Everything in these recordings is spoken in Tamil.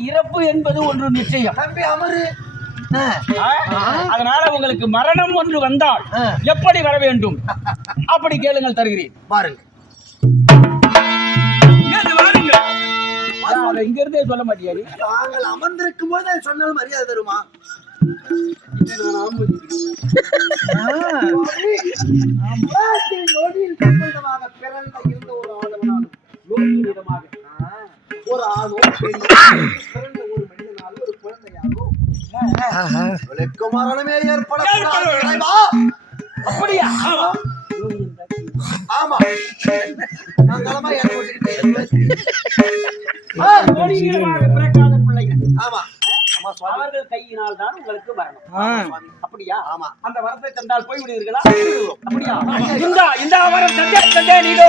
இறப்பு என்பது ஒன்று நிச்சயம். தம்பி அமரு? அதனால உங்களுக்கு மரணம் ஒன்று வந்தால். எப்படி வர வேண்டும்? அப்படி கேளுங்கள் தருகிறேன். பாருங்க இங்க இருந்தே சொல்ல மாட்டியா நீ? தாங்கள் அமர்ந்திருக்கும் போது அது சொன்னால் மரியாதை தருமா? பிறந்த ஒரு ஆணோ பெண்ணோ ஒரு மனிதனாலும் ஒரு குழந்தையாலோ அவளுக்கு மரணமே ஏற்படக்கூடாது. அப்படியா? ஆமா. நான் கிளம்ப பிறக்காத பிள்ளைகள். ஆமா. அவர்கள் கையினால் தான் உங்களுக்கு மரணம். அப்படியா? ஆமா. அந்த வரத்தை தந்தால் போய் விடுவீர்களா அப்படியா? இந்த இந்த வரம் தந்தே தந்தே நீதோ.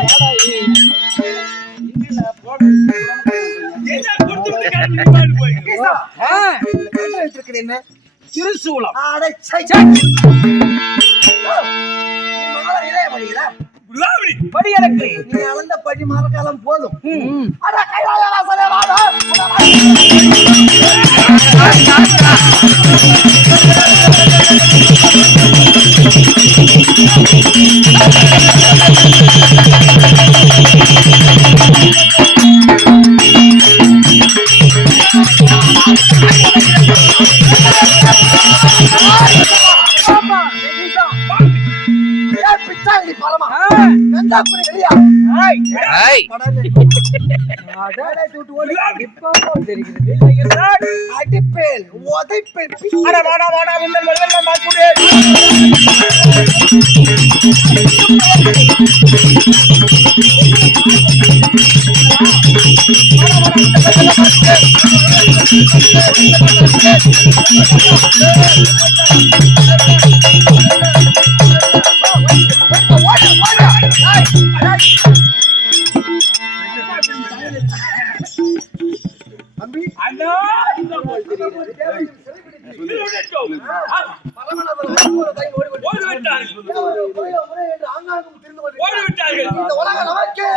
என்ன திருசூலம். ஆடை சை நீ அளந்த படி மரக்காலம் போதும். அட கைலாய வாசலே உதைப்பேல் அட வாடா வாடா உங்கள் தம்பி அண்ணா இந்த போல் தெரிகிறது ஓடிவிட்டார்கள் இந்த உலகம் நமக்கே